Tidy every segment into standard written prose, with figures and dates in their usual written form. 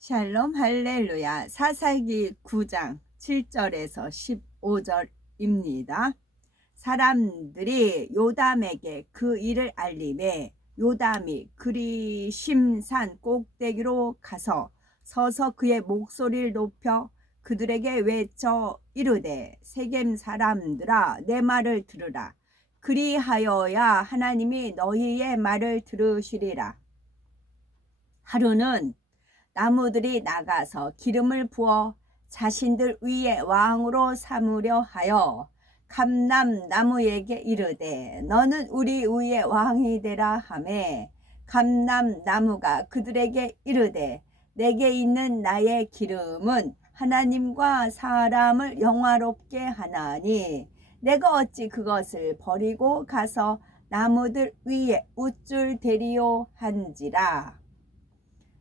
샬롬 할렐루야. 사사기 9장 7절에서 15절입니다. 사람들이 요담에게 그 일을 알림해 요담이 그리심산 꼭대기로 가서 서서 그의 목소리를 높여 그들에게 외쳐 이르되 세겜 사람들아 내 말을 들으라. 그리하여야 하나님이 너희의 말을 들으시리라. 하루는 나무들이 나가서 기름을 부어 자신들 위에 왕으로 삼으려 하여 감람 나무에게 이르되 너는 우리 위에 왕이 되라 하매 감람 나무가 그들에게 이르되 내게 있는 나의 기름은 하나님과 사람을 영화롭게 하나니 내가 어찌 그것을 버리고 가서 나무들 위에 우쭐 대리요 한지라.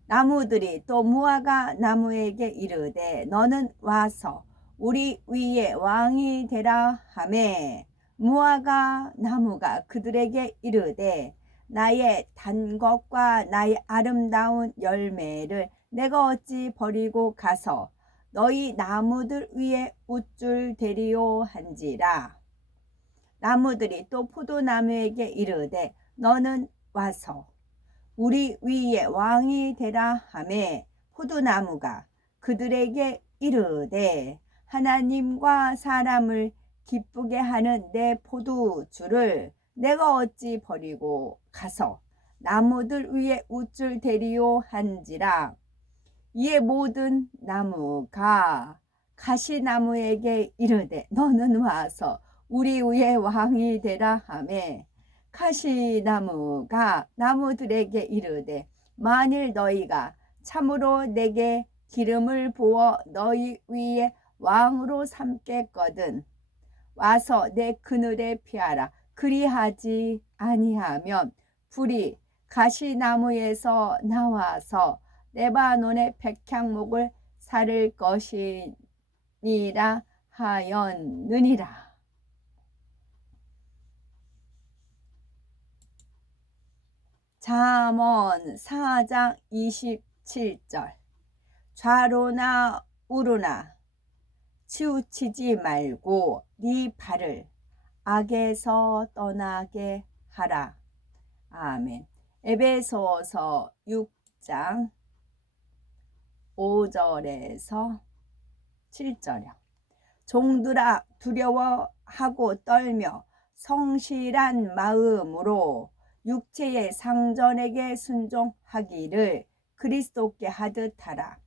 나무들이 또 무화과 나무에게 이르되 너는 와서 우리 위에 왕이 되라 하매 무화과 나무가 그들에게 이르되 나의 단 것과 나의 아름다운 열매를 내가 어찌 버리고 가서 너희 나무들 위에 우쭐 대리요 한지라. 나무들이 또 포도나무에게 이르되 너는 와서 우리 위에 왕이 되라 하매 포도나무가 그들에게 이르되 하나님과 사람을 기쁘게 하는 내 포도주를 내가 어찌 버리고 가서 나무들 위에 우쭐 대리요 한지라. 이에 모든 나무가 가시나무에게 이르되 너는 와서 우리 위에 왕이 되라 하매 가시나무가 나무들에게 이르되 만일 너희가 참으로 내게 기름을 부어 너희 위에 왕으로 삼겠거든 와서 내 그늘에 피하라. 그리하지 아니하면 불이 가시나무에서 나와서 레바논의 백향목을 사를 것이니라 하였느니라. 잠언 4장 27절. 좌로나 우로나 치우치지 말고 네 발을 악에서 떠나게 하라. 아멘. 에베소서 6장 5절에서 7절이요. 종들아 두려워하고 떨며 성실한 마음으로 육체의 상전에게 순종하기를 그리스도께 하듯 하라.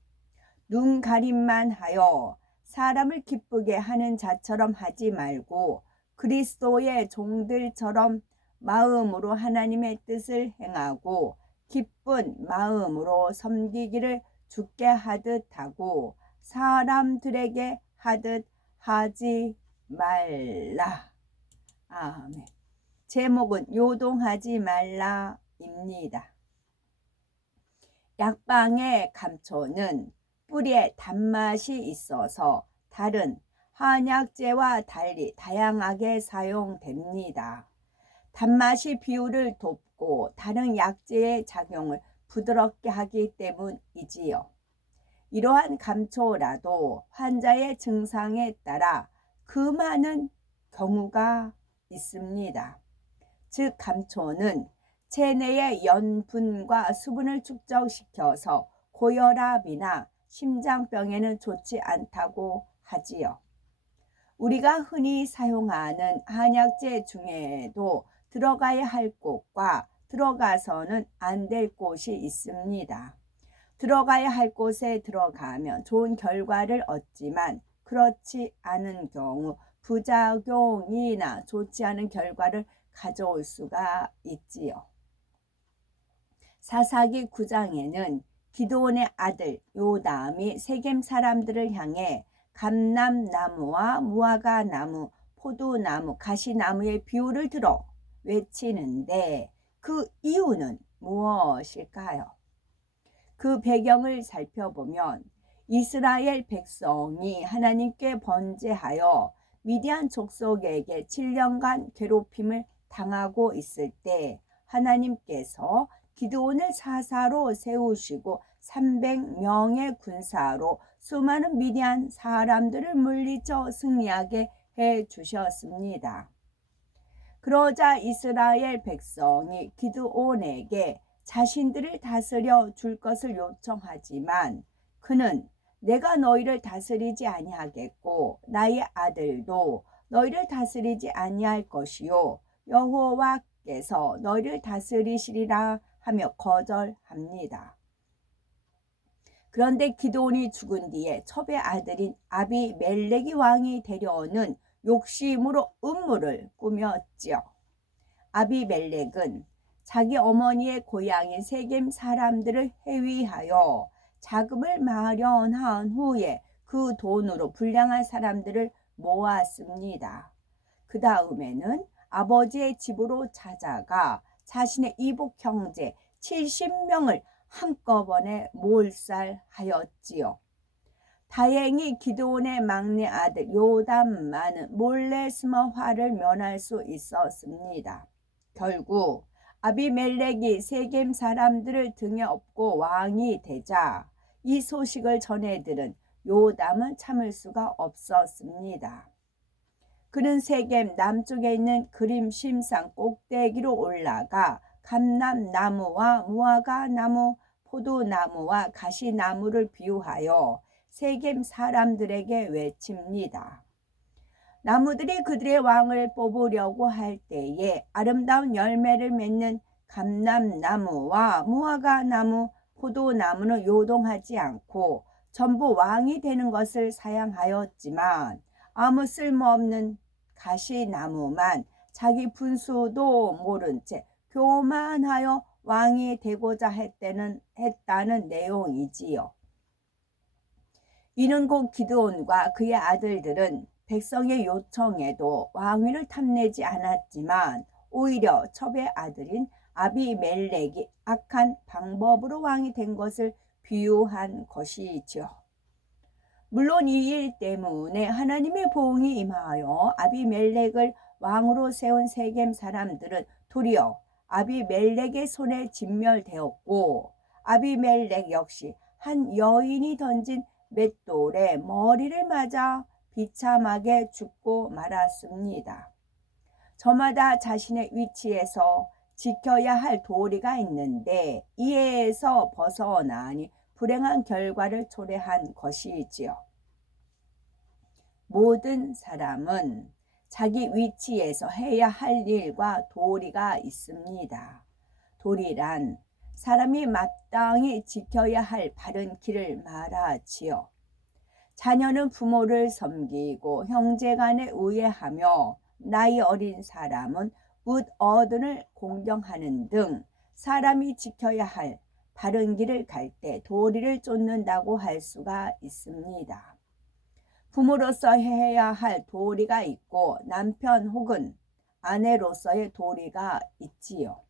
눈 가림만 하여 사람을 기쁘게 하는 자처럼 하지 말고 그리스도의 종들처럼 마음으로 하나님의 뜻을 행하고 기쁜 마음으로 섬기기를 주께 하듯 하고 사람들에게 하듯 하지 말라. 아멘. 제목은 요동하지 말라입니다. 약방의 감초는 뿌리에 단맛이 있어서 다른 한약재와 달리 다양하게 사용됩니다. 단맛이 비율을 돕고 다른 약재의 작용을 부드럽게 하기 때문이지요. 이러한 감초라도 환자의 증상에 따라 금하는 경우가 있습니다. 즉 감초는 체내의 염분과 수분을 축적시켜서 고혈압이나 심장병에는 좋지 않다고 하지요. 우리가 흔히 사용하는 한약재 중에도 들어가야 할 곳과 들어가서는 안 될 곳이 있습니다. 들어가야 할 곳에 들어가면 좋은 결과를 얻지만 그렇지 않은 경우 부작용이나 좋지 않은 결과를 가져올 수가 있지요. 사사기 9장에는 기드온의 아들 요담이 세겜 사람들을 향해 감람나무와 무화과 나무, 포도나무, 가시나무의 비유를 들어 외치는데 그 이유는 무엇일까요? 그 배경을 살펴보면 이스라엘 백성이 하나님께 번제하여 미디안 족속에게 7년간 괴롭힘을 당하고 있을 때 하나님께서 기드온을 사사로 세우시고 300명의 군사로 수많은 미디안 사람들을 물리쳐 승리하게 해 주셨습니다. 그러자 이스라엘 백성이 기드온에게 자신들을 다스려 줄 것을 요청하지만 그는 내가 너희를 다스리지 아니하겠고 나의 아들도 너희를 다스리지 아니할 것이요 여호와께서 너희를 다스리시리라 하며 거절합니다. 그런데 기드온이 죽은 뒤에 첩의 아들인 아비멜렉이 왕이 되려는 욕심으로 음모를 꾸몄지요. 아비멜렉은 자기 어머니의 고향인 세겜 사람들을 해위하여 자금을 마련한 후에 그 돈으로 불량한 사람들을 모았습니다. 그 다음에는 아버지의 집으로 찾아가 자신의 이복 형제 70명을 한꺼번에 몰살하였지요. 다행히 기드온의 막내 아들 요담만은 몰래 숨어 화를 면할 수 있었습니다. 결국 아비멜렉이 세겜 사람들을 등에 업고 왕이 되자 이 소식을 전해 들은 요담은 참을 수가 없었습니다. 그는 세겜 남쪽에 있는 그림 심산 꼭대기로 올라가 감람나무와 무화과나무, 포도나무와 가시나무를 비유하여 세겜 사람들에게 외칩니다. 나무들이 그들의 왕을 뽑으려고 할 때에 아름다운 열매를 맺는 감람나무와 무화과나무, 포도나무는 요동하지 않고 전부 왕이 되는 것을 사양하였지만 아무 쓸모없는 가시나무만 자기 분수도 모른 채 교만하여 왕이 되고자 했다는 내용이지요. 이는 곧 기드온과 그의 아들들은 백성의 요청에도 왕위를 탐내지 않았지만 오히려 첩의 아들인 아비멜렉이 악한 방법으로 왕이 된 것을 비유한 것이지요. 물론 이 일 때문에 하나님의 보응이 임하여 아비멜렉을 왕으로 세운 세겜 사람들은 도리어 아비멜렉의 손에 진멸되었고 아비멜렉 역시 한 여인이 던진 맷돌에 머리를 맞아 비참하게 죽고 말았습니다. 저마다 자신의 위치에서 지켜야 할 도리가 있는데 이해에서 벗어나니 불행한 결과를 초래한 것이지요. 모든 사람은 자기 위치에서 해야 할 일과 도리가 있습니다. 도리란 사람이 마땅히 지켜야 할 바른 길을 말하지요. 자녀는 부모를 섬기고 형제간에 우애하며 나이 어린 사람은 웃어든을 공경하는 등 사람이 지켜야 할 바른 길을 갈 때 도리를 쫓는다고 할 수가 있습니다. 부모로서 해야 할 도리가 있고 남편 혹은 아내로서의 도리가 있지요.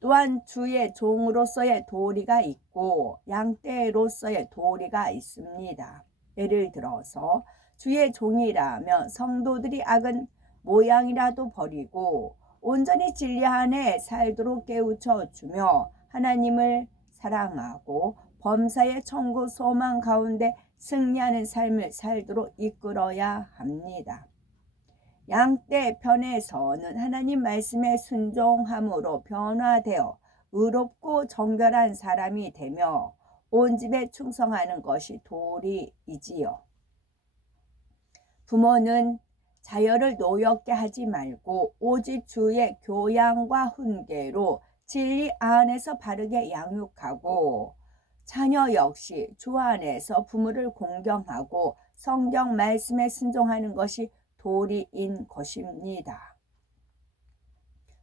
또한 주의 종으로서의 도리가 있고 양떼로서의 도리가 있습니다. 예를 들어서 주의 종이라면 성도들이 악은 모양이라도 버리고 온전히 진리 안에 살도록 깨우쳐 주며 하나님을 사랑하고 범사의 천국 소망 가운데 승리하는 삶을 살도록 이끌어야 합니다. 양떼 편에서는 하나님 말씀에 순종함으로 변화되어 의롭고 정결한 사람이 되며 온 집에 충성하는 것이 도리이지요. 부모는 자녀를 노엽게 하지 말고 오직 주의 교양과 훈계로 진리 안에서 바르게 양육하고 자녀 역시 주 안에서 부모를 공경하고 성경 말씀에 순종하는 것이 도리인 것입니다.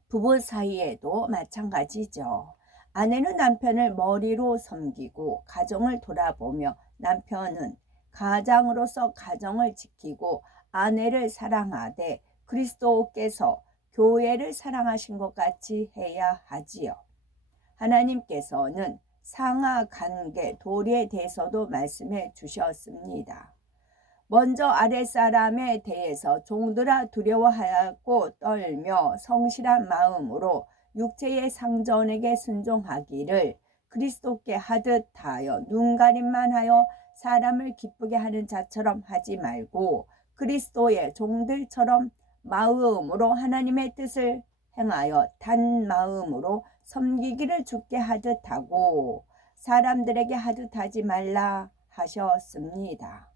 부부 사이에도 마찬가지죠. 아내는 남편을 머리로 섬기고 가정을 돌아보며 남편은 가장으로서 가정을 지키고 아내를 사랑하되 그리스도께서 교회를 사랑하신 것 같이 해야 하지요. 하나님께서는 상하 관계 도리에 대해서도 말씀해 주셨습니다. 먼저 아랫사람에 대해서 종들아 두려워하고 떨며 성실한 마음으로 육체의 상전에게 순종하기를 그리스도께 하듯 다하여 눈가림만 하여 사람을 기쁘게 하는 자처럼 하지 말고 그리스도의 종들처럼 마음으로 하나님의 뜻을 행하여 단 마음으로 섬기기를 주께 하듯 하고 사람들에게 하듯 하지 말라 하셨습니다.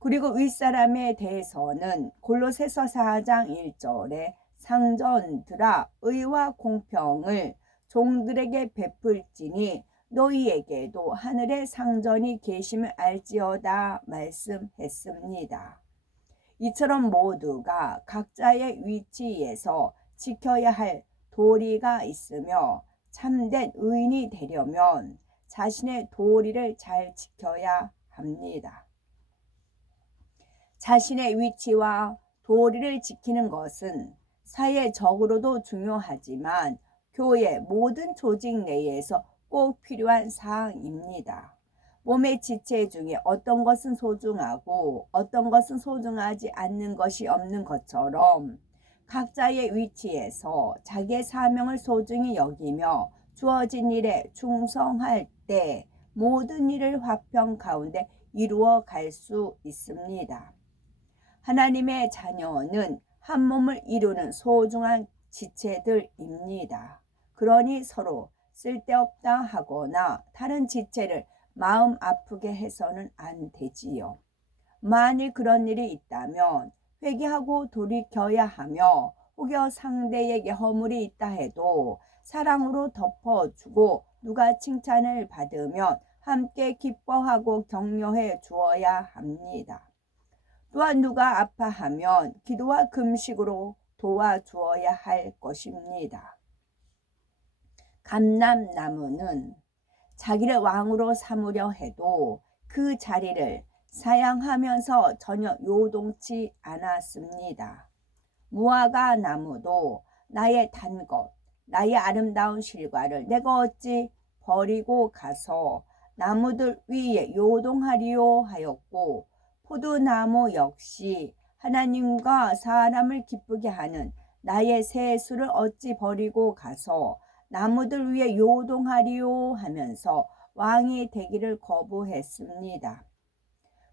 그리고 윗사람에 대해서는 골로새서 4장 1절에 상전들아 의와 공평을 종들에게 베풀지니 너희에게도 하늘의 상전이 계심을 알지어다 말씀했습니다. 이처럼 모두가 각자의 위치에서 지켜야 할 도리가 있으며 참된 의인이 되려면 자신의 도리를 잘 지켜야 합니다. 자신의 위치와 도리를 지키는 것은 사회적으로도 중요하지만 교회 모든 조직 내에서 꼭 필요한 사항입니다. 몸의 지체 중에 어떤 것은 소중하고 어떤 것은 소중하지 않는 것이 없는 것처럼 각자의 위치에서 자기의 사명을 소중히 여기며 주어진 일에 충성할 때 모든 일을 화평 가운데 이루어 갈 수 있습니다. 하나님의 자녀는 한 몸을 이루는 소중한 지체들입니다. 그러니 서로 쓸데없다 하거나 다른 지체를 마음 아프게 해서는 안 되지요. 만일 그런 일이 있다면 회개하고 돌이켜야 하며 혹여 상대에게 허물이 있다 해도 사랑으로 덮어주고 누가 칭찬을 받으면 함께 기뻐하고 격려해 주어야 합니다. 또한 누가 아파하면 기도와 금식으로 도와주어야 할 것입니다. 감람나무는 자기를 왕으로 삼으려 해도 그 자리를 사양하면서 전혀 요동치 않았습니다. 무화과 나무도 나의 단 것, 나의 아름다운 실과를 내가 어찌 버리고 가서 나무들 위에 요동하리요 하였고 포도나무 역시 하나님과 사람을 기쁘게 하는 나의 세수를 어찌 버리고 가서 나무들 위에 요동하리요 하면서 왕이 되기를 거부했습니다.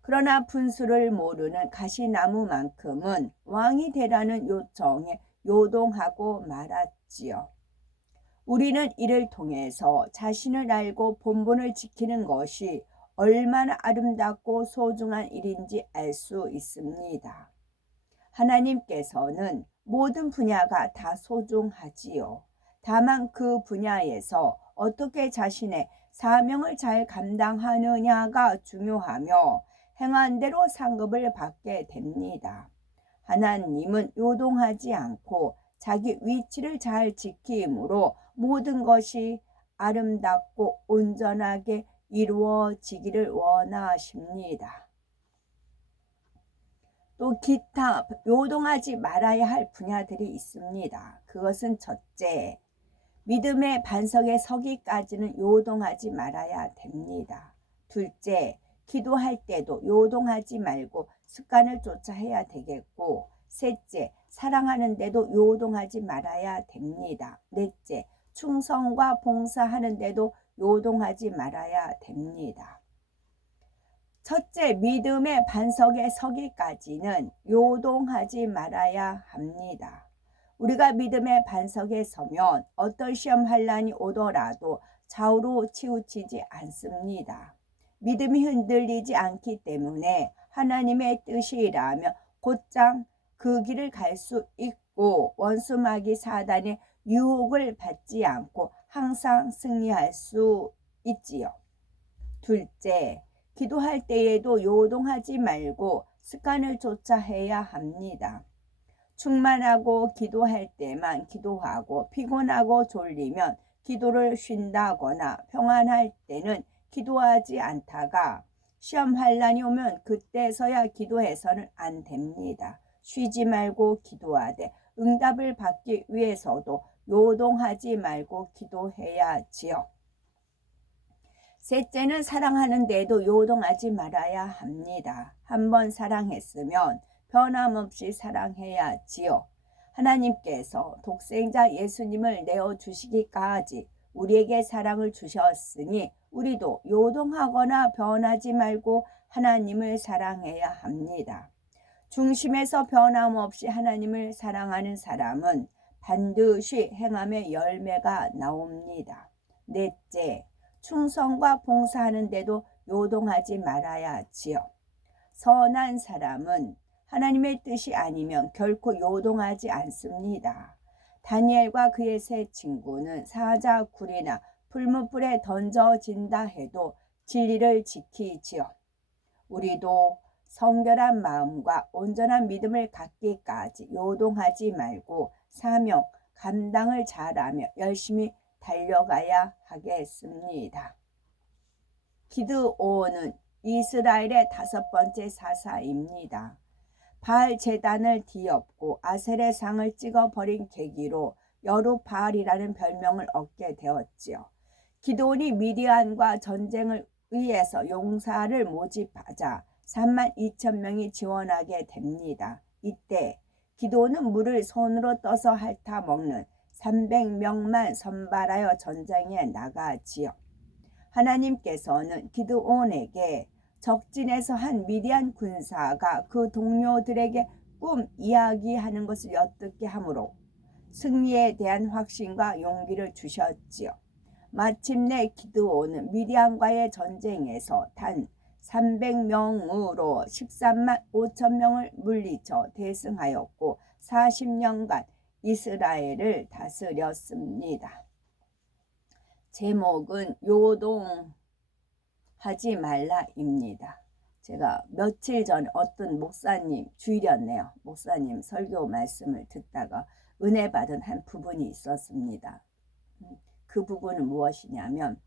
그러나 분수를 모르는 가시나무만큼은 왕이 되라는 요청에 요동하고 말았지요. 우리는 이를 통해서 자신을 알고 본분을 지키는 것이 얼마나 아름답고 소중한 일인지 알 수 있습니다. 하나님께서는 모든 분야가 다 소중하지요. 다만 그 분야에서 어떻게 자신의 사명을 잘 감당하느냐가 중요하며 행한 대로 상급을 받게 됩니다. 하나님은 요동하지 않고 자기 위치를 잘 지킴으로 모든 것이 아름답고 온전하게 이루어지기를 원하십니다. 또 기타 요동하지 말아야 할 분야들이 있습니다. 그것은 첫째, 믿음의 반석에 서기까지는 요동하지 말아야 됩니다. 둘째, 기도할 때도 요동하지 말고 습관을 쫓아 해야 되겠고, 셋째, 사랑하는데도 요동하지 말아야 됩니다. 넷째, 충성과 봉사하는데도 요동하지 말아야 됩니다. 첫째, 믿음의 반석에 서기까지는 요동하지 말아야 합니다. 우리가 믿음의 반석에 서면 어떤 시험 환난이 오더라도 좌우로 치우치지 않습니다. 믿음이 흔들리지 않기 때문에 하나님의 뜻이라면 곧장 그 길을 갈 수 있고 원수 마귀 사단의 유혹을 받지 않고 항상 승리할 수 있지요. 둘째, 기도할 때에도 요동하지 말고 습관을 쫓아 해야 합니다. 충만하고 기도할 때만 기도하고 피곤하고 졸리면 기도를 쉰다거나 평안할 때는 기도하지 않다가 시험 환난이 오면 그때서야 기도해서는 안 됩니다. 쉬지 말고 기도하되 응답을 받기 위해서도 요동하지 말고 기도해야지요. 셋째는 사랑하는 데도 요동하지 말아야 합니다. 한번 사랑했으면 변함없이 사랑해야지요. 하나님께서 독생자 예수님을 내어주시기까지 우리에게 사랑을 주셨으니 우리도 요동하거나 변하지 말고 하나님을 사랑해야 합니다. 중심에서 변함없이 하나님을 사랑하는 사람은 반드시 행함의 열매가 나옵니다. 넷째, 충성과 봉사하는 데도 요동하지 말아야 하지요. 선한 사람은 하나님의 뜻이 아니면 결코 요동하지 않습니다. 다니엘과 그의 세 친구는 사자굴이나 풀무불에 던져진다 해도 진리를 지키지요. 우리도 성결한 마음과 온전한 믿음을 갖기까지 요동하지 말고 사명, 감당을 잘하며 열심히 달려가야 하겠습니다. 기드온은 이스라엘의 5번째 사사입니다. 바알 제단을 뒤엎고 아셀의 상을 찍어버린 계기로 여룻바알이라는 별명을 얻게 되었지요. 기드온이 미디안과 전쟁을 위해서 용사를 모집하자 32,000명이 지원하게 됩니다. 이때 기드온은 물을 손으로 떠서 핥아 먹는 300명만 선발하여 전쟁에 나가지요. 하나님께서는 기드온에게 적진에서 한 미디안 군사가 그 동료들에게 꿈 이야기하는 것을 엿듣게 하므로 승리에 대한 확신과 용기를 주셨지요. 마침내 기드온은 미디안과의 전쟁에서 단 300명으로 13만 5천 명을 물리쳐 대승하였고 40년간 이스라엘을 다스렸습니다. 제목은 요동하지 말라입니다. 제가 며칠 전에 어떤 목사님, 주일이었네요. 목사님 설교 말씀을 듣다가 은혜 받은 한 부분이 있었습니다. 그 부분은 무엇이냐면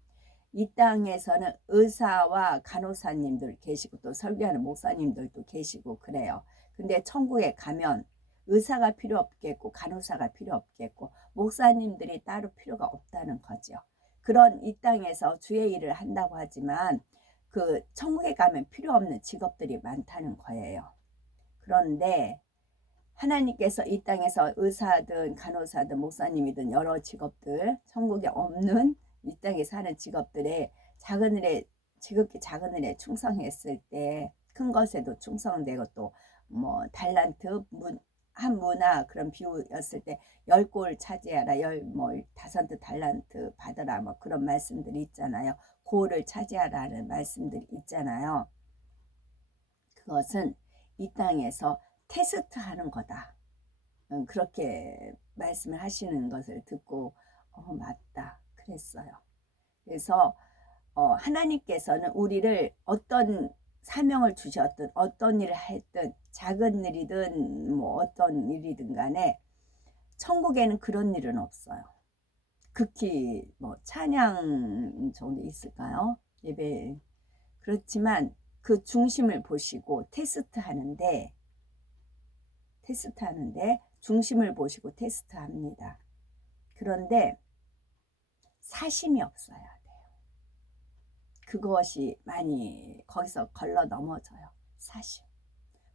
이 땅에서는 의사와 간호사님들 계시고 또 설교하는 목사님들도 계시고 그래요. 근데 천국에 가면 의사가 필요 없겠고 간호사가 필요 없겠고 목사님들이 따로 필요가 없다는 거죠. 그런 이 땅에서 주의 일을 한다고 하지만 그 천국에 가면 필요 없는 직업들이 많다는 거예요. 그런데 하나님께서 이 땅에서 의사든 간호사든 목사님이든 여러 직업들, 천국에 없는 이 땅에 사는 직업들에 작은 일에 지극히 작은 일에 충성했을 때 큰 것에도 충성되고 또 뭐 달란트 한 문화 그런 비유였을 때 10골 차지하라 5 달란트 받으라 뭐 그런 말씀들이 있잖아요. 고를 차지하라는 말씀들이 있잖아요. 그것은 이 땅에서 테스트하는 거다. 그렇게 말씀을 하시는 것을 듣고 맞다 그랬어요. 그래서 하나님께서는 우리를 어떤 사명을 주셨든 어떤 일을 했든 작은 일이든 뭐 어떤 일이든 간에 천국에는 그런 일은 없어요. 극히 뭐 찬양 정도 있을까요? 예배. 그렇지만 그 중심을 보시고 테스트하는데 중심을 보시고 테스트합니다. 그런데 사심이 없어야 돼요. 그것이 많이 거기서 걸러 넘어져요. 사심.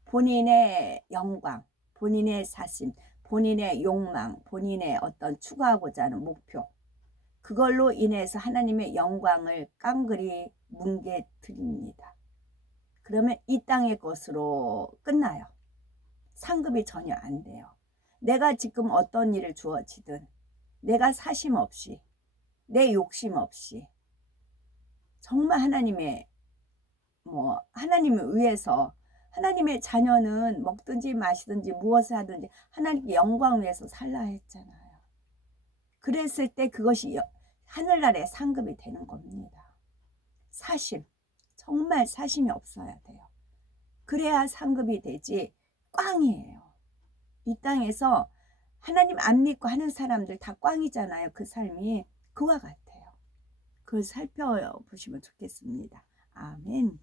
본인의 영광, 본인의 사심, 본인의 욕망, 본인의 어떤 추구하고자 하는 목표. 그걸로 인해서 하나님의 영광을 깡그리 뭉개드립니다. 그러면 이 땅의 것으로 끝나요. 상급이 전혀 안 돼요. 내가 지금 어떤 일을 주어지든 내가 사심 없이 내 욕심 없이 정말 하나님을 위해서 하나님의 자녀는 먹든지 마시든지 무엇을 하든지 하나님께 영광을 위해서 살라 했잖아요. 그랬을 때 그것이 하늘나라의 상급이 되는 겁니다. 사심, 정말 사심이 없어야 돼요. 그래야 상급이 되지 꽝이에요. 이 땅에서 하나님 안 믿고 하는 사람들 다 꽝이잖아요. 그 삶이 그와 같아요. 그걸 살펴보시면 좋겠습니다. 아멘.